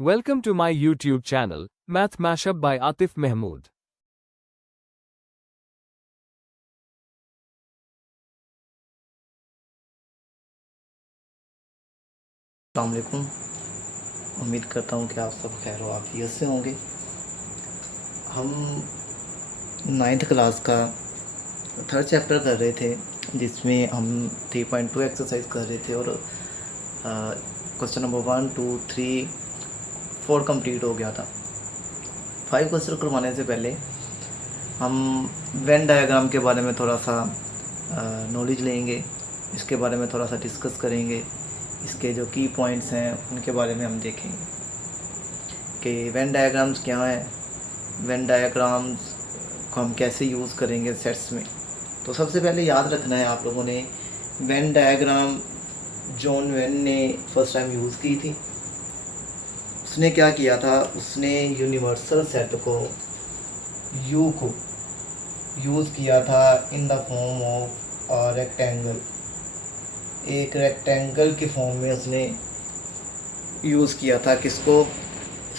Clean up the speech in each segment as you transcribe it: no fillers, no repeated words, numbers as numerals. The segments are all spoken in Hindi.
Welcome to my YouTube channel, Math Mashup by Atif Mahmood. अस्सलाम वालेकुम। उम्मीद करता हूँ कि आप सब खैर व आफियत से होंगे। हम 9th क्लास का 3rd चैप्टर कर रहे थे, जिसमें हम 3.2 एक्सरसाइज कर रहे थे और क्वेश्चन नंबर 1, 2, 3, 4 कंप्लीट हो गया था। 5 क्वेश्चन करवाने से पहले हम वेन डायग्राम के बारे में थोड़ा सा नॉलेज लेंगे, इसके बारे में थोड़ा सा डिस्कस करेंगे। इसके जो की पॉइंट्स हैं उनके बारे में हम देखेंगे कि वेन डायग्राम्स क्या हैं, वेन डायग्राम्स को हम कैसे यूज़ करेंगे सेट्स में। तो सबसे पहले याद रखना है आप लोगों ने, वेन डायग्राम जॉन वेन ने फर्स्ट टाइम यूज़ की थी। उसने क्या किया था, उसने यूनिवर्सल सेट को यू को यूज़ किया था in the form of rectangle. एक रेक्टेंगल के फॉर्म में उसने यूज़ किया था किसको,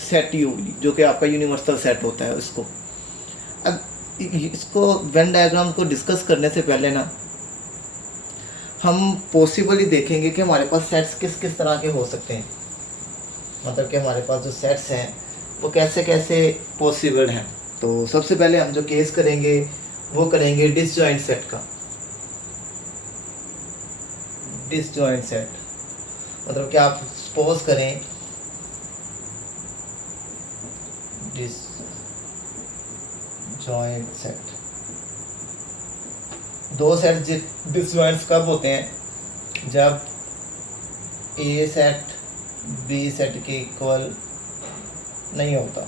सेट यू, जो कि आपका यूनिवर्सल सेट होता है उसको। अब इसको वेन डायग्राम को डिस्कस करने से पहले ना हम पॉसिबली देखेंगे कि हमारे पास सेट्स किस किस तरह के हो सकते हैं, मतलब कि हमारे पास जो सेट्स हैं वो कैसे कैसे पॉसिबल हैं। तो सबसे पहले हम जो केस करेंगे वो करेंगे डिसजॉइंट सेट का। डिसजॉइंट सेट मतलब कि आप सपोज करें डिसजॉइंट सेट, दो सेट डिसजॉइंट्स कब होते हैं, जब ए सेट बी सेट के इक्वल नहीं होता।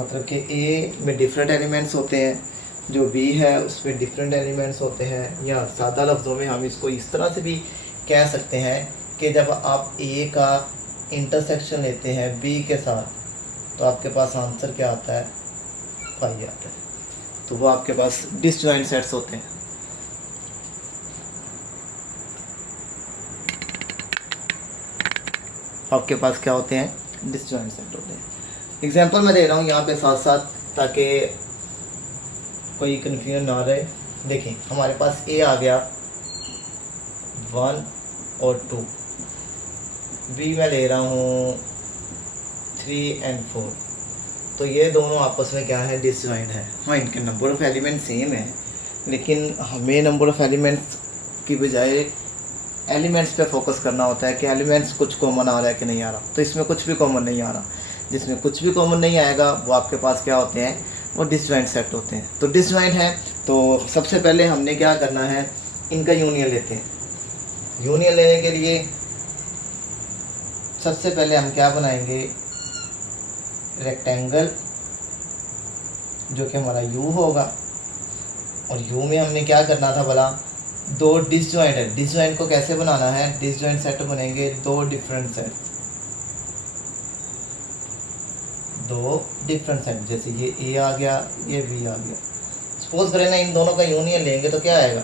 मतलब कि ए में डिफरेंट एलिमेंट्स होते हैं, जो बी है उसमें डिफरेंट एलिमेंट्स होते हैं। या सादा लफ्ज़ों में हम इसको इस तरह से भी कह सकते हैं कि जब आप ए का इंटरसेक्शन लेते हैं बी के साथ तो आपके पास आंसर क्या आता है, फाई आता है। तो वो आपके पास डिसजॉइंट सेट्स होते हैं। आपके पास क्या होते हैं, डिसजॉइंट सेट होते हैं। एग्जांपल मैं दे रहा हूँ यहाँ पे साथ साथ, ताकि कोई कन्फ्यूजन ना रहे। देखें हमारे पास ए आ गया 1 और 2, बी मैं ले रहा हूँ 3 और 4। तो ये दोनों आपस में क्या है, डिसजॉइंट है। हाँ, इनके नंबर ऑफ़ एलिमेंट सेम है, लेकिन हमें नंबर ऑफ़ एलिमेंट्स की बजाय एलिमेंट्स पे फोकस करना होता है कि एलिमेंट्स कुछ कॉमन आ रहा है कि नहीं आ रहा। तो इसमें कुछ भी कॉमन नहीं आ रहा। जिसमें कुछ भी कॉमन नहीं आएगा वो आपके पास क्या होते हैं, वो डिसजॉइंट सेट होते हैं। तो डिसजॉइंट है, तो सबसे पहले हमने क्या करना है, इनका यूनियन लेते हैं। यूनियन लेने के लिए सबसे पहले हम क्या बनाएंगे, रेक्टेंगल जो कि हमारा यू होगा। और यू में हमने क्या करना था भला, दो डिसजॉइंट है। डिसजॉइंट को कैसे बनाना है, डिसजॉइंट सेट बनेंगे दो डिफरेंट सेट, दो डिफरेंट सेट। जैसे ये ए आ गया, ये बी आ गया। सपोज करें ना इन दोनों का यूनियन लेंगे तो क्या आएगा,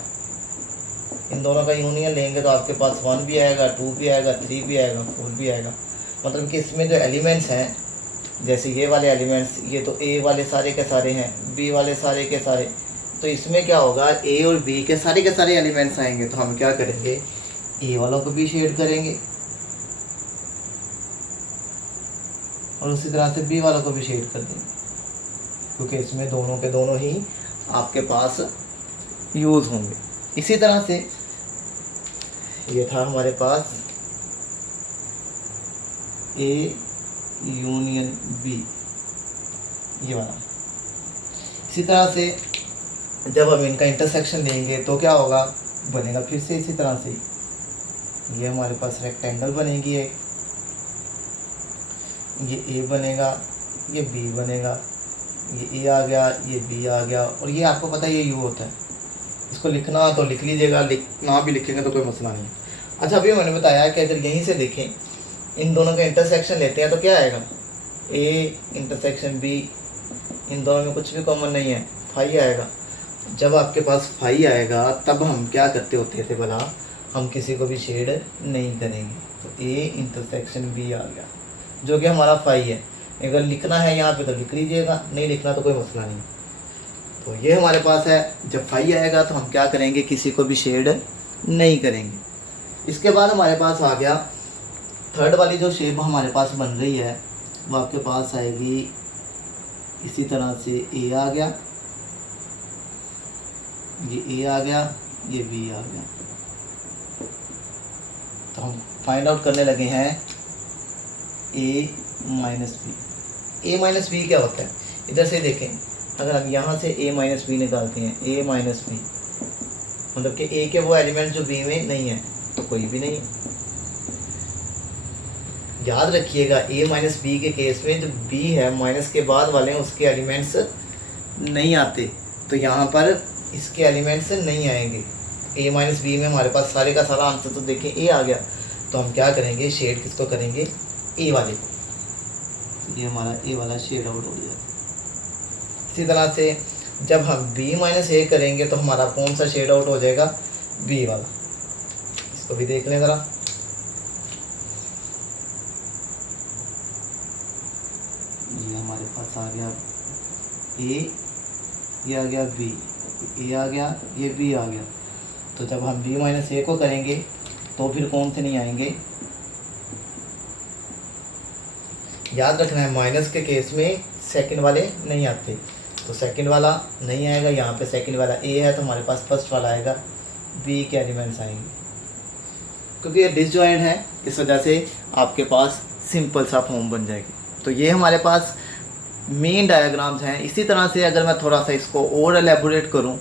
इन दोनों का यूनियन लेंगे तो आपके पास 1 भी आएगा, 2 भी आएगा, 3 भी आएगा, 4 भी आएगा। मतलब कि इसमें जो एलिमेंट्स हैं, जैसे ये वाले एलिमेंट्स, ये तो ए वाले सारे के सारे हैं, बी वाले सारे के सारे। तो इसमें क्या होगा, ए और बी के सारे एलिमेंट्स आएंगे। तो हम क्या करेंगे, ए वालों को भी शेड करेंगे और उसी तरह से बी वालों को भी शेड कर देंगे, क्योंकि इसमें दोनों के दोनों ही आपके पास यूज़ होंगे। इसी तरह से ये था हमारे पास ए यूनियन बी, ये वाला। इसी तरह से जब हम इनका इंटरसेक्शन लेंगे तो क्या होगा, बनेगा फिर से इसी तरह से। ये हमारे पास रेक्टेंगल बनेगी एक, ये ए बनेगा, ये बी बनेगा, ये ए आ गया, ये बी आ गया। और ये आपको पता है ये यू होता है। इसको लिखना तो लिख लीजिएगा, ना भी लिखेंगे तो कोई मसला नहीं। अच्छा, अभी मैंने बताया कि अगर यहीं से देखें, इन दोनों का इंटरसेक्शन लेते हैं तो क्या आएगा, ए इंटरसेक्शन बी, इन दोनों में कुछ भी कॉमन नहीं है, फाई आएगा। जब आपके पास फाई आएगा तब हम क्या करते होते थे भला, हम किसी को भी शेड नहीं करेंगे। तो ए इंटरसेक्शन बी आ गया। जो कि हमारा फाई है। अगर लिखना है यहाँ पे तो लिख लीजिएगा, नहीं लिखना तो कोई मसला नहीं। तो ये हमारे पास है। जब फाई आएगा तो हम क्या करेंगे, किसी को भी शेड नहीं करेंगे। इसके बाद हमारे पास आ गया थर्ड वाली जो शेप हमारे पास बन रही है, वो आपके पास आएगी इसी तरह से। ए आ गया, ये ए आ गया, ये बी आ गया। तो हम फाइंड आउट करने लगे हैं ए माइनस बी। ए माइनस बी क्या होता है, इधर से देखें, अगर हम यहाँ से ए माइनस बी निकालते हैं, ए माइनस बी मतलब कि ए के वो एलिमेंट जो बी में नहीं है, तो कोई भी नहीं है। याद रखिएगा ए माइनस बी के केस में जो बी है माइनस के बाद वाले हैं उसके एलिमेंट्स नहीं आते, तो यहाँ पर इसके एलिमेंट्स नहीं आएंगे। ए माइनस बी में हमारे पास सारे का सारा आंसर तो देखें ए आ गया। तो हम क्या करेंगे, शेड किसको करेंगे, ए वाले को। ये हमारा ए वाला शेड आउट हो गया। इसी तरह से जब हम बी माइनस ए करेंगे तो हमारा कौन सा शेड आउट हो जाएगा, बी वाला। इसको भी देख लें ज़रा। ये हमारे पास आ गया ए, ये आ गया बी, ए आ गया, ये बी आ गया। तो जब हम बी माइनस ए को करेंगे तो फिर कौन से नहीं आएंगे, याद रखना है माइनस के केस में सेकंड वाले नहीं आते, तो सेकंड वाला नहीं आएगा। यहाँ पे सेकंड वाला ए है तो हमारे पास फर्स्ट वाला आएगा, बी के एलिमेंट्स आएंगे। क्योंकि ये डिसजॉइंट है इस वजह से आपके पास सिंपल सा फॉर्म बन जाएगी। तो ये हमारे पास मेन डायग्राम्स हैं। इसी तरह से अगर मैं थोड़ा सा इसको और एलेबोरेट करूँ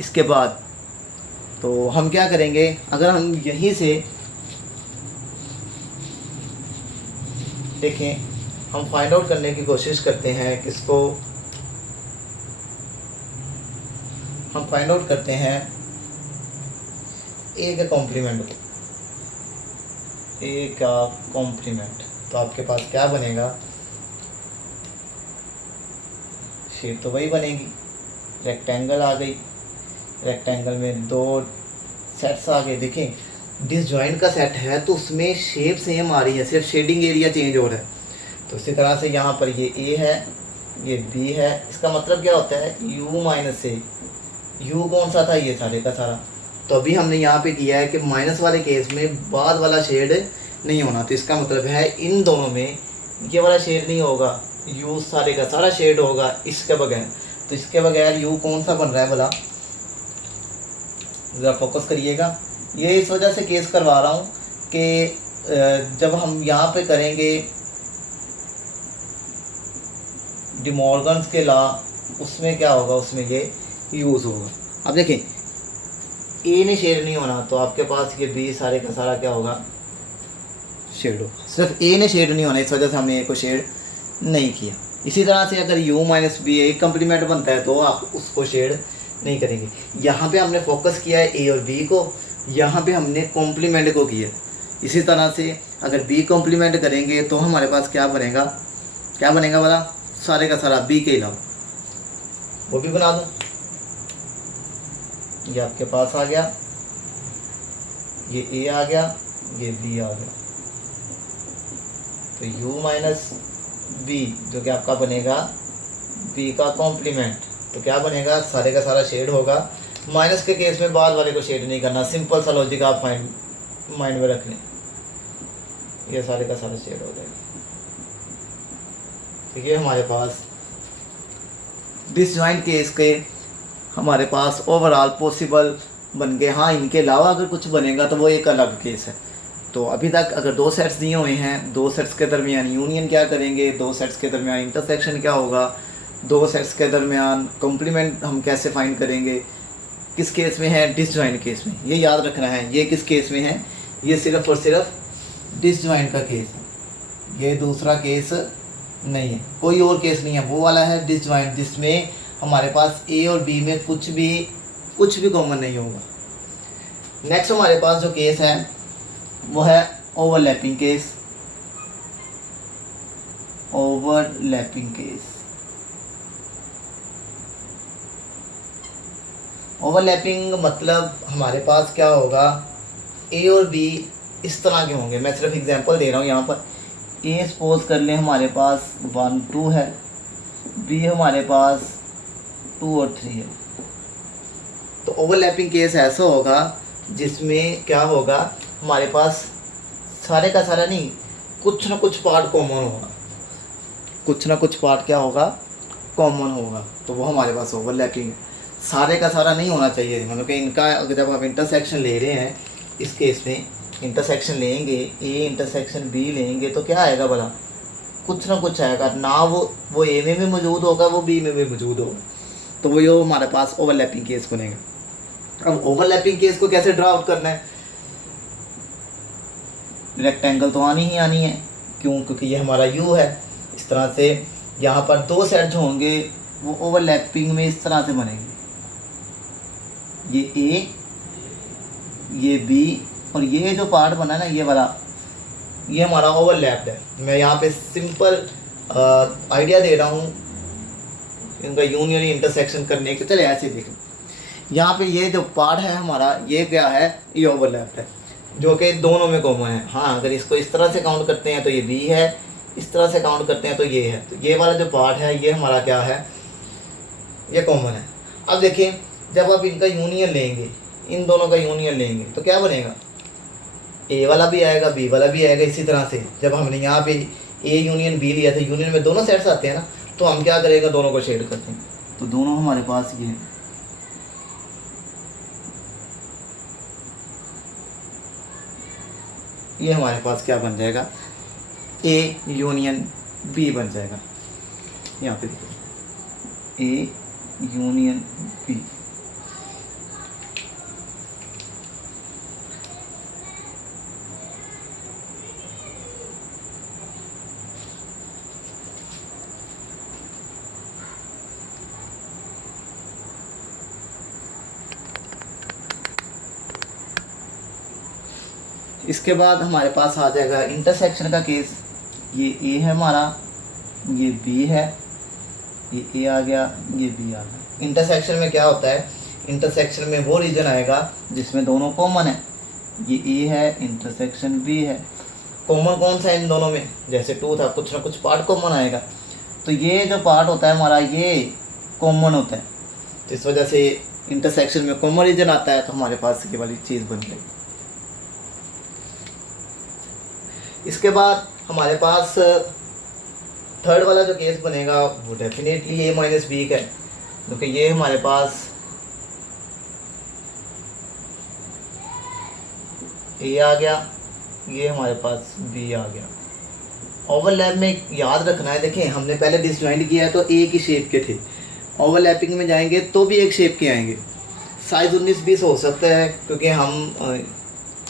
इसके बाद, तो हम क्या करेंगे, अगर हम यहीं से देखें, हम फाइंड आउट करने की कोशिश करते हैं किसको, हम फाइंड आउट करते हैं ए का कॉम्प्लीमेंट को, ए का कॉम्प्लीमेंट। तो आपके पास क्या बनेगा, शेप तो वही बनेगी, रेक्टेंगल आ गई, रेक्टेंगल में दो सेट्स आ गए। देखें डिसजॉइंट का सेट है तो उसमें शेप सेम आ रही है, सिर्फ शेडिंग एरिया चेंज हो रहा है। तो इसी तरह से यहाँ पर ये ए है, ये बी है। इसका मतलब क्या होता है, u माइनस ए। यू कौन सा था, ये सारे का सारा। तो अभी हमने यहाँ पे किया है कि माइनस वाले केस में बाद वाला शेड नहीं होना, तो इसका मतलब है इन दोनों में ये वाला शेड नहीं होगा, यू सारे का सारा शेड होगा इसके बगैर। तो इसके बगैर यू कौन सा बन रहा है भला, ज़रा फोकस करिएगा। ये इस वजह से केस करवा रहा हूँ कि जब हम यहाँ पे करेंगे डिमॉर्गन्स के लॉ, उसमें क्या होगा, उसमें ये यूज़ होगा। अब देखें ए ने शेड नहीं होना, तो आपके पास ये बी सारे का सारा क्या होगा, शेड होगा। सिर्फ ए ने शेड नहीं होना, इस वजह से हमने ए को शेड नहीं किया। इसी तरह से अगर u माइनस बी एक कम्प्लीमेंट बनता है तो आप उसको शेड नहीं करेंगे। यहाँ पे हमने फोकस किया है ए और बी को, यहाँ पे हमने कॉम्प्लीमेंट को किया। इसी तरह से अगर बी कॉम्प्लीमेंट करेंगे तो हमारे पास क्या बनेगा, क्या बनेगा वाला, सारे का सारा बी के अलावा। वो भी बना दूँ, ये आपके पास आ गया, ये ए आ गया, ये बी आ गया। तो u माइनस बी जो कि आपका बनेगा बी का कॉम्प्लीमेंट, तो क्या बनेगा, सारे का सारा शेड होगा। माइनस के केस में बाद वाले को शेड नहीं करना, सिंपल सा लॉजिक आप माइंड में रख लें, ये सारे का सारा शेड हो जाएगा। तो ये हमारे पास डिसजॉइंट केस के हमारे पास ओवरऑल पॉसिबल बन गए। हाँ, इनके अलावा अगर कुछ बनेगा तो वो एक अलग केस है। तो अभी तक अगर दो सेट्स दिए हुए हैं, दो सेट्स के दरमियान यूनियन क्या करेंगे, दो सेट्स के दरमियान इंटरसेक्शन क्या होगा, दो सेट्स के दरमियान कॉम्प्लीमेंट हम कैसे फाइंड करेंगे, किस केस में है, डिसजॉइंट केस में। ये याद रखना है, ये किस केस में है, ये सिर्फ और सिर्फ डिसजॉइंट का केस है, ये दूसरा केस नहीं है, कोई और केस नहीं है। वो वाला है डिसजॉइंट जिसमें हमारे पास ए और बी में कुछ भी कॉमन नहीं होगा। नेक्स्ट हमारे पास जो केस है वो है overlapping case. Overlapping case, overlapping मतलब हमारे पास क्या होगा, ए और बी इस तरह के होंगे। मैं सिर्फ एग्जांपल दे रहा हूँ यहाँ पर। ए सपोज कर लें हमारे पास 1 2 है, बी हमारे पास 2 और 3 है। तो ओवरलैपिंग केस ऐसा होगा जिसमें क्या होगा, हमारे पास सारे का सारा नहीं, कुछ ना कुछ पार्ट कॉमन होगा, कुछ ना कुछ पार्ट क्या होगा, कॉमन होगा। तो वो हमारे पास ओवरलैपिंग है। सारे का सारा नहीं होना चाहिए, मतलब कि इनका जब आप इंटरसेक्शन ले रहे हैं, इस केस में इंटरसेक्शन लेंगे, ए इंटरसेक्शन बी लेंगे तो क्या आएगा भला, कुछ ना कुछ आएगा ना, वो ए में भी मौजूद होगा, वो बी में भी मौजूद होगा। तो वो ये हमारे पास ओवरलैपिंग केस बनेगा। अब ओवरलैपिंग केस को कैसे ड्रा आउट करना है, रेक्टेंगल तो आनी ही आनी है, क्यों, क्योंकि ये हमारा यू है। इस तरह से यहाँ पर 2 सेट जो होंगे वो ओवरलैपिंग में इस तरह से बनेंगे, ये ए, ये बी, और ये जो पार्ट बना ना ये वाला, ये हमारा ओवरलैप्ड है। मैं यहाँ पे सिंपल आइडिया दे रहा हूँ इनका यूनियन इंटरसेक्शन करने के। चले ऐसे देखें, यहाँ पे ये जो पार्ट है हमारा, ये क्या है, ये ओवरलैप्ड है, जो कि दोनों में कॉमन है। हाँ, अगर इसको इस तरह से काउंट करते हैं तो ये बी है, इस तरह से काउंट करते हैं तो ये है। तो ये वाला जो पार्ट है ये हमारा क्या है, ये कॉमन है। अब देखिए, जब आप इनका यूनियन लेंगे, इन दोनों का यूनियन लेंगे तो क्या बनेगा, ए वाला भी आएगा, बी वाला भी आएगा। इसी तरह से जब हमने यहाँ पे ए यूनियन बी लिया था, यूनियन में दोनों सेट्स आते हैं ना, तो हम क्या करेंगे, दोनों को शेड करते हैं। तो दोनों हमारे पास ये है, ये हमारे पास क्या बन जाएगा, ए यूनियन बी बन जाएगा। यहाँ पे देखो, ए यूनियन बी। इसके बाद हमारे पास आ जाएगा इंटरसेक्शन का केस। ये ए है हमारा, ये बी है, ये ए आ गया, ये बी आ गया। इंटरसेक्शन में क्या होता है, इंटरसेक्शन में वो रीजन आएगा जिसमें दोनों कॉमन है। ये ए है, इंटरसेक्शन बी है। कॉमन कौन सा है इन दोनों में, जैसे 2 था, कुछ ना कुछ पार्ट कॉमन आएगा। तो ये जो पार्ट होता है हमारा, ये कॉमन होता है, तो इस वजह से इंटरसेक्शन में कॉमन रीजन आता है। तो हमारे पास ये वाली चीज़ बन गई। इसके बाद हमारे पास थर्ड वाला जो केस बनेगा वो डेफिनेटली ए माइनस बी का है, क्योंकि ये हमारे पास ए आ गया, ये हमारे पास बी आ गया। ओवरलैप में याद रखना है, देखें हमने पहले डिसजॉइंट किया है तो एक ही शेप के थे, ओवरलैपिंग में जाएंगे तो भी एक शेप के आएंगे। साइज़ 19-20 हो सकता है क्योंकि हम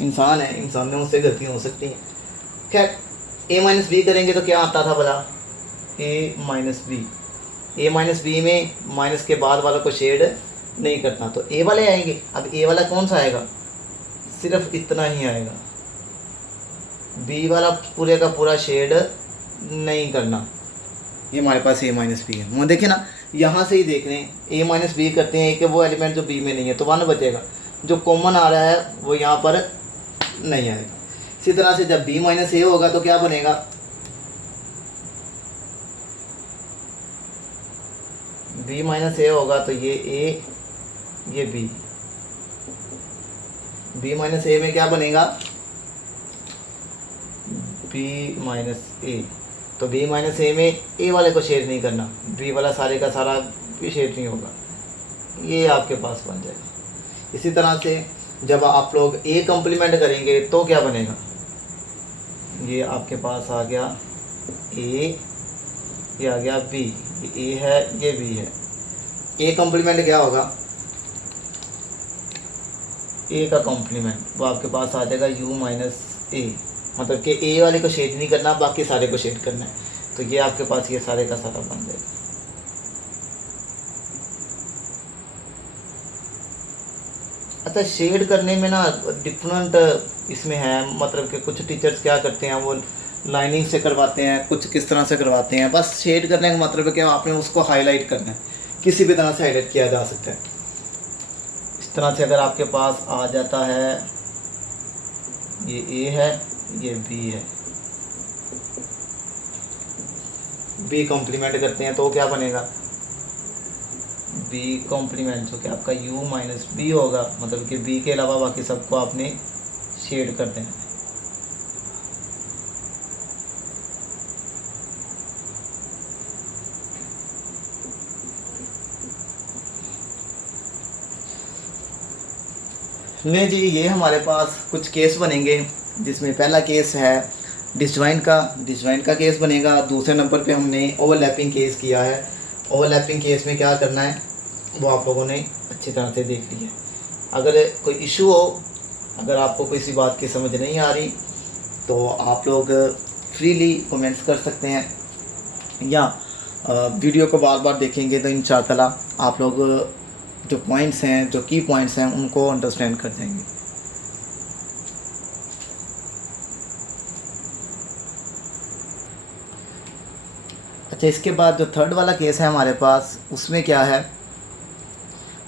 इंसान हैं, इंसान में उससे गलतियाँ हो सकती हैं। खैर, ए माइनस बी करेंगे तो क्या आता था भला, ए माइनस बी। ए माइनस बी में माइनस के बाद वाला को शेड नहीं करना, तो ए वाले आएंगे। अब ए वाला कौन सा आएगा, सिर्फ इतना ही आएगा, बी वाला पूरे का पूरा शेड नहीं करना। ये हमारे पास ए माइनस बी है। वहाँ देखें ना, यहाँ से ही देख रहे हैं, ए माइनस बी करते हैं कि वो एलिमेंट जो बी में नहीं है, तो 1 बचेगा। जो कॉमन आ रहा है वो यहाँ पर नहीं आएगा। इसी तरह से जब बी माइनस ए होगा तो क्या बनेगा, बी माइनस ए होगा तो ये ए, ये बी। बी माइनस ए में क्या बनेगा, बी माइनस ए। तो बी माइनस ए में ए वाले को शेड नहीं करना, बी वाला सारे का सारा भी शेड नहीं होगा, ये आपके पास बन जाएगा। इसी तरह से जब आप लोग ए कॉम्प्लीमेंट करेंगे तो क्या बनेगा, ये आपके पास आ गया ए, ये आ गया बी, ये ए है, ये बी है। ए कॉम्प्लीमेंट क्या होगा, ए का कॉम्प्लीमेंट वो आपके पास आ जाएगा यू माइनस ए, मतलब कि ए वाले को शेड नहीं करना, बाकी सारे को शेड करना है। तो ये आपके पास ये सारे का सारा बन जाएगा। अच्छा, शेड करने में ना डिफरेंट इसमें है, मतलब कि कुछ टीचर्स क्या करते हैं, वो लाइनिंग से करवाते हैं, कुछ किस तरह से करवाते हैं। बस शेड करने का मतलब है कि आपने उसको हाईलाइट करना है, किसी भी तरह से हाईलाइट किया जा सकता है। इस तरह से अगर आपके पास आ जाता है, ये ए है, ये बी है, बी कॉम्प्लीमेंट करते हैं तो क्या बनेगा, बी कॉम्प्लीमेंट जो कि आपका u माइनस बी होगा, मतलब कि बी के अलावा बाकी सबको आपने शेड कर देना है। ले जी, ये हमारे पास कुछ केस बनेंगे, जिसमें पहला केस है डिसजॉइंट का केस बनेगा। दूसरे नंबर पे हमने ओवरलैपिंग केस किया है। ओवरलैपिंग केस में क्या करना है वो आप लोगों ने अच्छी तरह से देख लिया। अगर कोई इशू हो, अगर आपको किसी बात की समझ नहीं आ रही तो आप लोग फ्रीली कमेंट्स कर सकते हैं, या वीडियो को बार बार देखेंगे तो इंशाअल्लाह आप लोग जो पॉइंट्स हैं, जो की पॉइंट्स हैं, उनको अंडरस्टैंड कर जाएंगे। अच्छा, इसके बाद जो थर्ड वाला केस है हमारे पास, उसमें क्या है,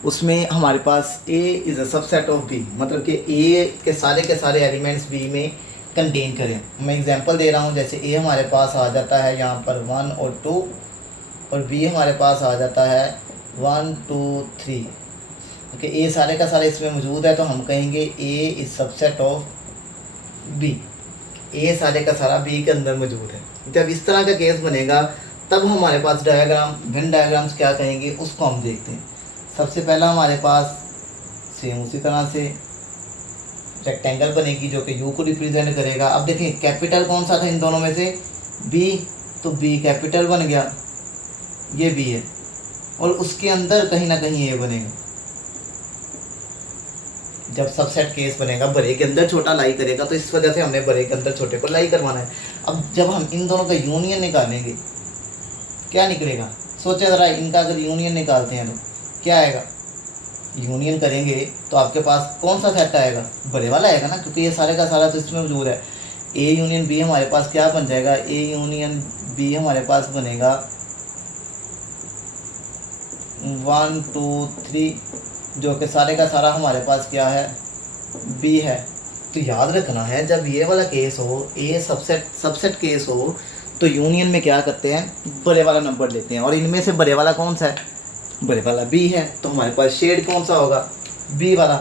उसमें हमारे पास A is a subset of B, मतलब कि A के सारे एलिमेंट्स B में कंटेन करें। मैं एग्जांपल दे रहा हूँ, जैसे A हमारे पास आ जाता है यहाँ पर 1 और 2, और B हमारे पास आ जाता है 1 2 3। ओके, A सारे का सारा इसमें मौजूद है तो हम कहेंगे A is subset of B। A सारे का सारा B के अंदर मौजूद है। जब इस तरह का केस बनेगा तब हमारे पास डायग्राम, वेन डायग्राम्स क्या कहेंगे उसको हम देखते हैं। सबसे पहला हमारे पास सेम उसी तरह से रेक्टेंगल बनेगी जो कि U को रिप्रेजेंट करेगा। अब देखें कैपिटल कौन सा था इन दोनों में से, B, तो B कैपिटल बन गया, ये B है, और उसके अंदर कहीं ना कहीं A बनेगा। जब सबसेट केस बनेगा बड़े के अंदर छोटा लाई करेगा, तो इस वजह से हमने बड़े के अंदर छोटे को लाई करवाना है। अब जब हम इन दोनों का यूनियन निकालेंगे क्या निकलेगा, सोचे ज़रा, इनका अगर यूनियन निकालते हैं तो क्या आएगा, यूनियन करेंगे तो आपके पास कौन सा सेट आएगा, बड़े वाला आएगा ना, क्योंकि ये सारे का सारा तो इसमें मौजूद है। A यूनियन B हमारे पास क्या बन जाएगा, A यूनियन B हमारे पास बनेगा 1 2 3, जो कि सारे का सारा हमारे पास क्या है, B है। तो याद रखना है, जब ये वाला केस हो, A सबसेट केस हो, तो यूनियन में क्या करते हैं, बड़े वाला नंबर लेते हैं, और इनमें से बड़े वाला कौन सा है, बड़े वाला B है, तो हमारे पास शेड कौन सा होगा, B वाला।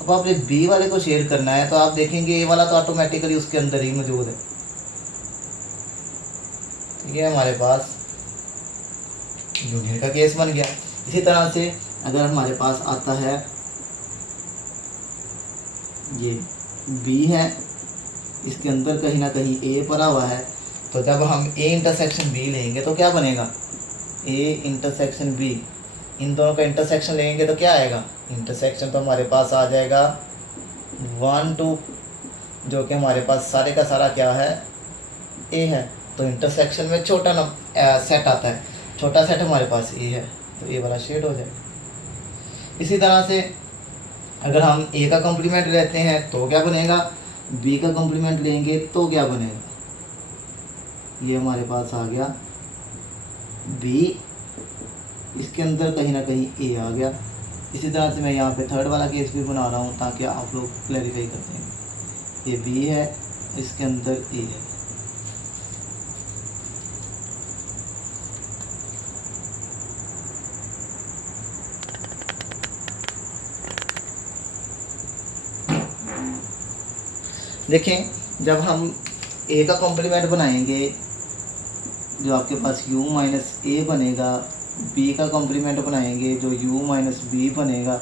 अब आपने B वाले को शेड करना है तो आप देखेंगे A वाला तो ऑटोमेटिकली उसके अंदर ही मौजूद है। तो ये हमारे पास यूनियन का केस बन गया। इसी तरह से अगर हमारे पास आता है ये B है, इसके अंदर कहीं ना कहीं A पड़ा हुआ है, तो जब हम A इंटरसेक्शन B लेंगे तो क्या बनेगा, A इंटरसेक्शन B, इन दोनों का इंटरसेक्शन लेंगे तो क्या आएगा, इंटरसेक्शन तो हमारे पास आ जाएगा 1 2, जो कि हमारे पास सारे का सारा क्या है, A है। तो इंटरसेक्शन में छोटा सेट आता है, छोटा सेट हमारे पास A है, तो A वाला शेड हो जाएगा। इसी तरह से अगर हम A का कॉम्प्लीमेंट लेते हैं तो क्या बनेगा, B का कॉम्प्लीमेंट लेंगे तो क्या बनेगा, ये हमारे पास आ गया B, इसके अंदर कहीं ना कहीं A आ गया। इसी तरह से मैं यहाँ पे थर्ड वाला केस भी बना रहा हूँ ताकि आप लोग क्लैरिफाई कर देंगे। ये B है, इसके अंदर A है। देखें, जब हम A का कॉम्प्लीमेंट बनाएंगे, जो आपके पास U माइनस A बनेगा, B का कॉम्प्लीमेंट बनाएंगे जो U माइनस B बनेगा,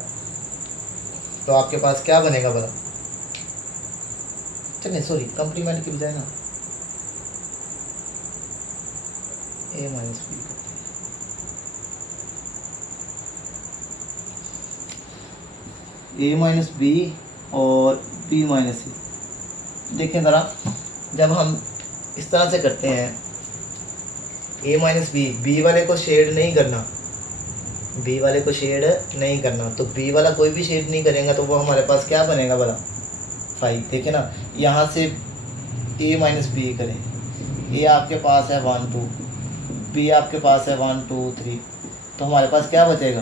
तो आपके पास क्या बनेगा बड़ा, चलिए सॉरी कॉम्प्लीमेंट की बजाय ना A माइनस B करते हैं, A माइनस B और B माइनस C। देखें ज़रा, जब हम इस तरह से करते हैं A माइनस बी, B वाले को शेड नहीं करना, B वाले को शेड नहीं करना, तो B वाला कोई भी शेड नहीं करेगा तो वो हमारे पास क्या बनेगा बड़ा, 5। देखें ना, यहाँ से A माइनस बी करें, A आपके पास है 1 2, B आपके पास है 1 2 3, तो हमारे पास क्या बचेगा,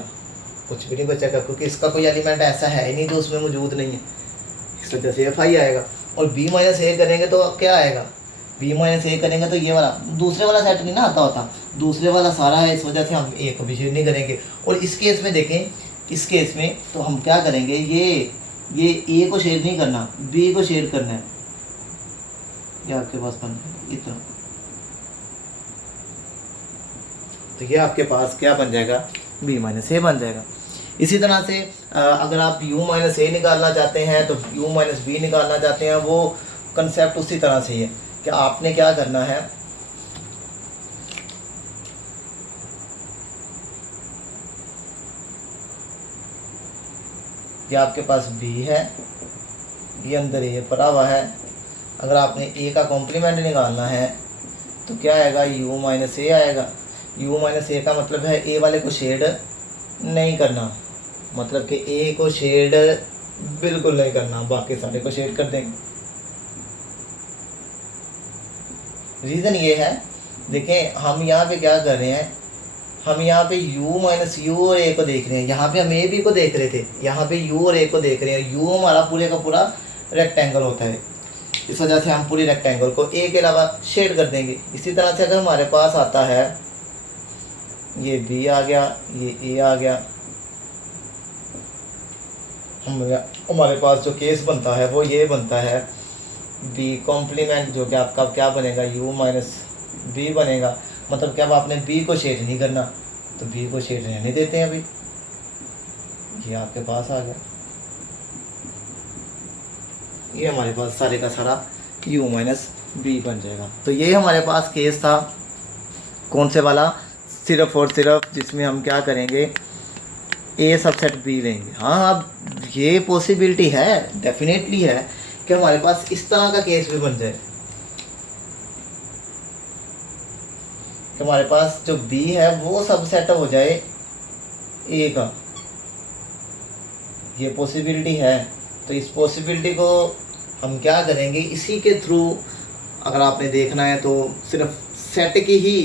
कुछ भी नहीं बचेगा, क्योंकि इसका कोई एलिमेंट ऐसा है ही नहीं जो उसमें मौजूद नहीं है, इस वजह से 5 आएगा। और B माइनस A करेंगे तो क्या आएगा, बी माइनस ए करेंगे तो ये वाला दूसरे वाला सेट नहीं ना आता होता, दूसरे वाला सारा है, इस वजह से हम ए को भी शेड नहीं करेंगे। और इस केस में देखें, इस केस में तो हम क्या करेंगे, ये ए को शेड नहीं करना, बी को शेड करना है। ये आपके पास बन जाएगा इतना, तो ये आपके पास क्या बन जाएगा, बी माइनस ए बन जाएगा। इसी तरह से अगर आप u माइनस ए निकालना चाहते हैं तो u माइनस बी निकालना चाहते हैं, वो कंसेप्ट उसी तरह से ही है कि आपने क्या करना है, ये आपके पास b है, ये अंदर a पड़ा हुआ है। अगर आपने a का कॉम्प्लीमेंट निकालना है तो क्या आएगा, u माइनस ए आएगा। u माइनस ए का मतलब है a वाले को शेड नहीं करना, मतलब कि a को शेड बिल्कुल नहीं करना, बाकी सारे को शेड कर देंगे। रीज़न ये है, देखें हम यहाँ पे क्या कर रहे हैं, हम यहाँ पे u माइनस यू और a को देख रहे हैं, यहाँ पे हम a b को देख रहे थे, यहाँ पे u और a को देख रहे हैं। u हमारा पूरे का पूरा रेक्टेंगल होता है, इस वजह से हम पूरे रेक्टेंगल को a के अलावा शेड कर देंगे। इसी तरह से अगर हमारे पास आता है, ये b आ गया, ये a आ गया, हमारे पास जो केस बनता है वो ये बनता है b कॉम्प्लीमेंट, जो कि आपका क्या बनेगा, u माइनस बी बनेगा। मतलब कि अब आपने b को शेड नहीं करना, तो b को शेड रहने देते हैं। अभी ये आपके पास आ गया, ये हमारे पास सारे का सारा u माइनस बी बन जाएगा। तो ये हमारे पास केस था, कौन से वाला, सिर्फ और सिर्फ जिसमें हम क्या करेंगे, ए सबसेट बी लेंगे। हाँ, अब ये पॉसिबिलिटी है, डेफिनेटली है कि हमारे पास इस तरह का केस भी बन जाए कि हमारे पास जो बी है वो सबसेट हो जाए ए का, ये पॉसिबिलिटी है। तो इस पॉसिबिलिटी को हम क्या करेंगे, इसी के थ्रू अगर आपने देखना है तो सिर्फ सेट की ही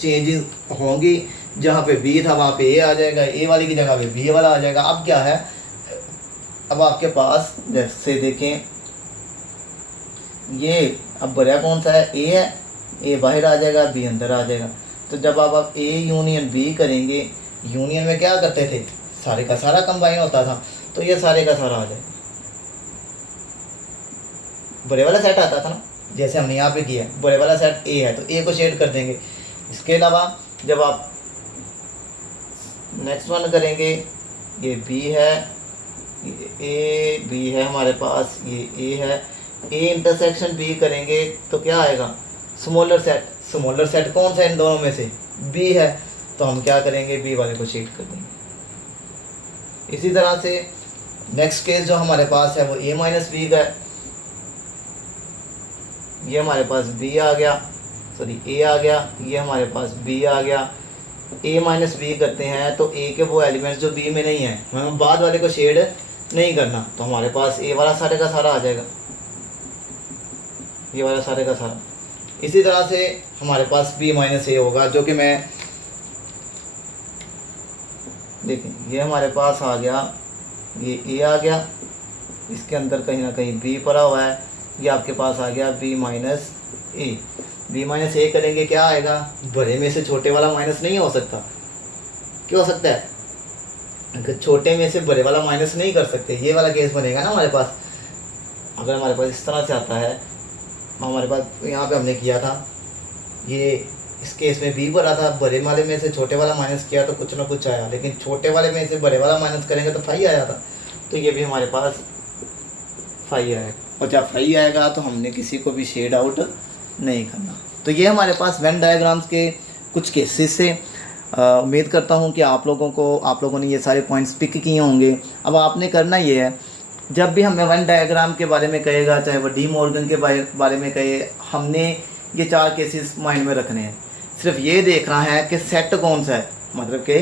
चेंजेस होंगी, जहाँ पे बी था वहाँ पे ए आ जाएगा, ए वाली की जगह पे बी वाला आ जाएगा। अब क्या है, अब आपके पास जैसे देखें, ये अब बड़ा कौन सा है, ए है, ए बाहर आ जाएगा, बी अंदर आ जाएगा। तो जब आप ए यूनियन बी करेंगे, यूनियन में क्या करते थे, सारे का सारा कंबाइन होता था, तो ये सारे का सारा आ जाएगा, बड़े वाला सेट आता था ना, जैसे हमने यहाँ पे किया, बड़े वाला सेट ए है तो ए को शेड कर देंगे। इसके अलावा जब आप नेक्स्ट वन करेंगे, ये बी है, ये ए बी है हमारे पास, ये ए है, ए इंटरसेक्शन बी करेंगे तो क्या आएगा, स्मॉलर सेट। स्मॉलर सेट कौन सा इन दोनों में से, बी है, तो हम क्या करेंगे, बी वाले को शेड कर देंगे। इसी तरह से नेक्स्ट केस जो हमारे पास है वो ए माइनस बी का है, ये हमारे पास बी आ गया, सॉरी ए आ गया, ये हमारे पास बी आ गया। ए माइनस बी करते हैं तो ए के वो एलिमेंट्स जो बी में नहीं है, हमें बाद वाले को शेड नहीं करना, तो हमारे पास ए वाला सारे का सारा आ जाएगा, ये वाला सारे का सारा। इसी तरह से हमारे पास बी माइनस ए होगा, जो कि मैं देखें, ये हमारे पास आ गया, ये ए आ गया, इसके अंदर कहीं ना कहीं बी पड़ा हुआ है, ये आपके पास आ गया बी माइनस ए। बी माइनस ए करेंगे क्या आएगा, बड़े में से छोटे वाला माइनस नहीं हो सकता, क्यों हो सकता है, अगर छोटे में से बड़े वाला माइनस नहीं कर सकते, ये वाला केस बनेगा ना हमारे पास। अगर हमारे पास इस तरह से आता है, हमारे पास यहाँ पे हमने किया था, ये इस केस में बी भरा था, बड़े वाले में से छोटे वाला माइनस किया तो कुछ ना कुछ आया, लेकिन छोटे वाले में से बड़े वाला माइनस करेंगे तो फाई आया था, तो ये भी हमारे पास फाई आएगा। और जब फाई आएगा तो हमने किसी को भी शेड आउट नहीं करना। तो ये हमारे पास वेन डायग्राम्स के कुछ केसेस से उम्मीद करता हूँ कि आप लोगों ने ये सारे पॉइंट्स पिक किए होंगे। अब आपने करना ये है, जब भी हमें वेन डायग्राम के बारे में कहेगा, चाहे वो डी मॉर्गन के बारे में कहे, हमने ये 4 केसेस माइंड में रखने हैं। सिर्फ ये देखना है कि सेट कौन सा है, मतलब कि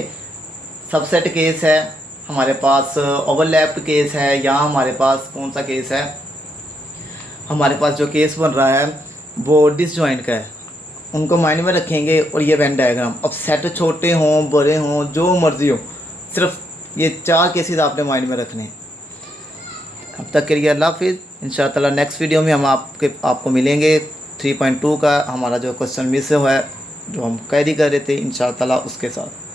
सबसेट केस है हमारे पास, ओवरलैप्ड केस है, या हमारे पास कौन सा केस है, हमारे पास जो केस बन रहा है वो डिसजॉइंट का है, उनको माइंड में रखेंगे। और ये वेन डायग्राम, अब सेट छोटे हों बड़े हों जो मर्जी हो, सिर्फ ये 4 केसेस आपने माइंड में रखने हैं। अब तक के लिए अल्लाह हाफिज़। इंशाअल्लाह नेक्स्ट वीडियो में हम आपको मिलेंगे। 3.2 का हमारा जो क्वेश्चन मिस हुआ है, जो हम कैरी कर रहे थे इंशाअल्लाह ताला उसके साथ।